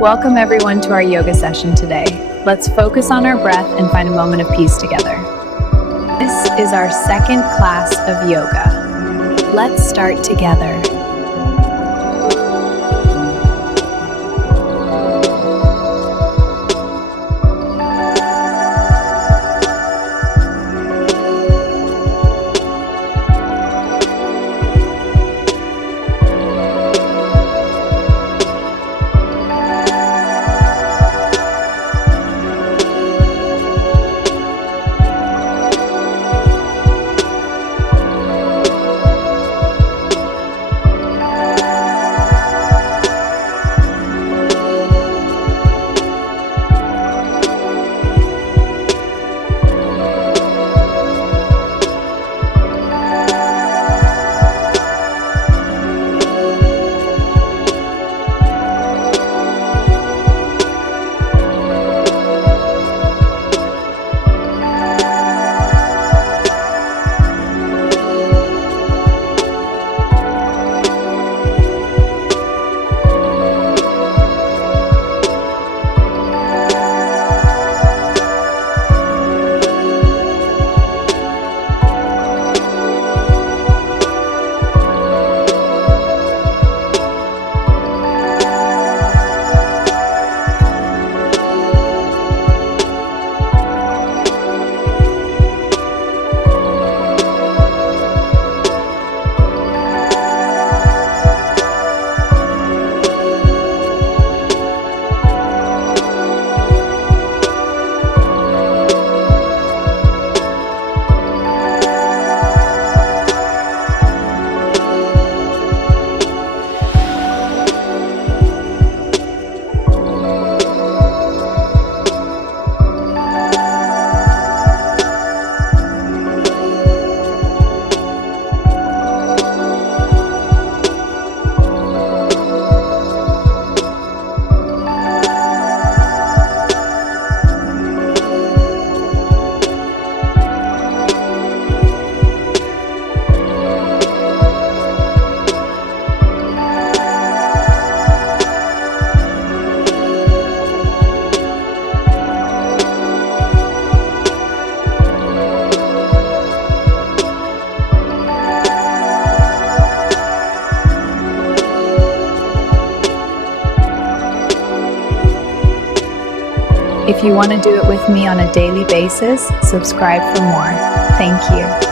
Welcome everyone to our yoga session today. Let's focus on our breath and find a moment of peace together. This is our second class of yoga. Let's start together. If you want to do it with me on a daily basis, subscribe for more. Thank you.